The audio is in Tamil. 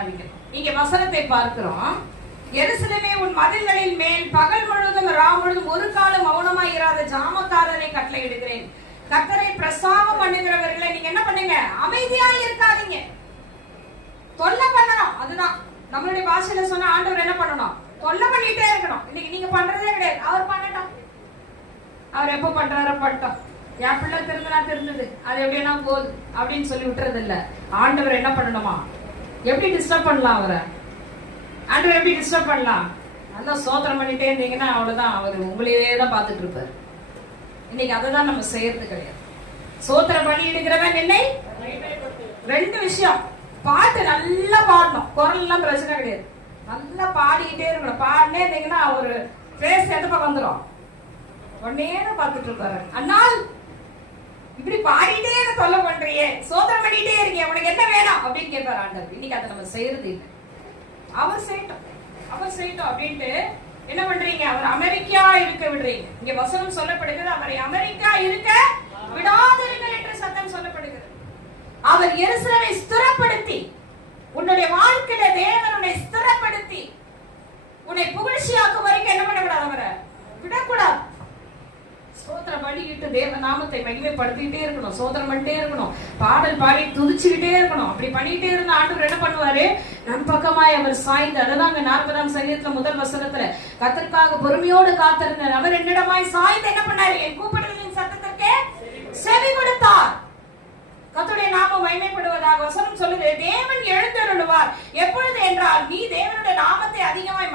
ஆராதிக்கணும். இங்க வசனத்தை பார்க்கிறோம். எருசலேமே, உன் மதில்களின் மேல் பகல் முழுவதும் ரா முழுவதும் ஒரு காலம் மௌனமாய் இராத ஜாமக்காரரை கட்டளையிடுகிறேன். கர்த்தரை பிரசாபம் பண்ணுகிறவர்களை நீங்க என்ன பண்ணுங்க? அமைதியா இருக்காதீங்க, தொல்லை பண்ணணும். அதுதான் நம்மளுடைய பாஷையில சொன்ன ஆண்டவர் என்ன பண்ணணும்? தொல்லை பண்ணிட்டே இருக்கணும். இன்னைக்கு நீங்க பண்றதே கிடையாது. அவர் பண்ணட்டும், அவர் எப்ப பண்றாரோ பண்ணட்டும், என் பிள்ளை திருந்தது அது எப்படின்னா போகுது அப்படின்னு சொல்லி விட்டுறது இல்ல. ஆண்டவர் என்ன பண்ணணுமா? எப்படி டிஸ்டர்ப் பண்ணலாம் அவரை? ஆண்டவர் எப்படி டிஸ்டர்ப் பண்ணலாம்? நல்லா சோத்திரம் பண்ணிட்டே இருந்தீங்கன்னா அவ்வளவுதான், அவர் உங்களையே தான் பார்த்துட்டு இருப்பாரு. இன்னைக்கு அதை தான் நம்ம செய்யறது கிடையாது. சோத்திரம் பண்ணி இருக்கிறவன் என்னை ரெண்டு விஷயம், பாட்டு நல்லா பாடணும், குரல் எல்லாம் பிரச்சனை கிடையாது, நல்லா பாடிக்கிட்டே இருக்கணும். பாடினே இருந்தீங்கன்னா ஒரு பேஸ் எந்த பக்கம் வந்துடும், உடனே பார்த்துட்டு இருப்பாரு. ஆனால் இப்படி பாடிட்டே தொல்லை பண்றியே, சோதனை பண்ணிட்டே இருக்கீங்க, உனக்கு என்ன வேணும் அப்படின்னு கேட்பாரு ஆண்டவர். இன்னைக்கு அதை நம்ம செய்யறது இல்லை. அவர் செய்யட்டும் அப்படின்ட்டு என்ன பண்றீங்க? அவர் அமெரிக்கா இருக்க விடுறீங்க. இங்க வசனம் சொல்லப்படுகிறது, அவரை அமெரிக்கா இருக்க விடாதிருங்கள் என்று சத்தம் சொல்லப்படுகிறது. அவர் எருசலேமை ஸ்திரப்படுத்தி, உன்னுடைய வாழ்க்கையில தேவன் உன்னை ஸ்திரப்படுத்தி உன்னை புகழ்ச்சியாக்கும் வரைக்கும் என்ன பண்ணக்கூடாது? அவரை விடக்கூடாது. சோத்திரம் பண்ணிக்கிட்டு தேவ நாமத்தை மகிமைப்படுத்திக்கிட்டே இருக்கணும், சோத்திரம் பண்ணிட்டே இருக்கணும், பாடல் பாடி துதிச்சுக்கிட்டே இருக்கணும். அப்படி பண்ணிட்டே இருந்த ஆண்டவர் என்ன பண்ணுவாரு? நம் பக்கமாய் அவர் சாய்ந்து, அதுதான் 40ஆம் சங்கீதத்துல முதல் வசனத்துல, கர்த்தருக்காக பொறுமையோடு காத்திருந்தார். அவர் என்னிடமாய் சாய்ந்து என்ன பண்ணாரு? என் கூப்பிடுதலின் சத்தத்திற்கே செவி கொடுத்தார். கர்த்தருடைய நாமம் மகிமைப்படுவதாக வசனம் சொல்லுது. தேவன் எழுந்தருளுவார் எப்பொழுது என்றால், நீ தேவனுடைய நாமத்தை அதிகமாய்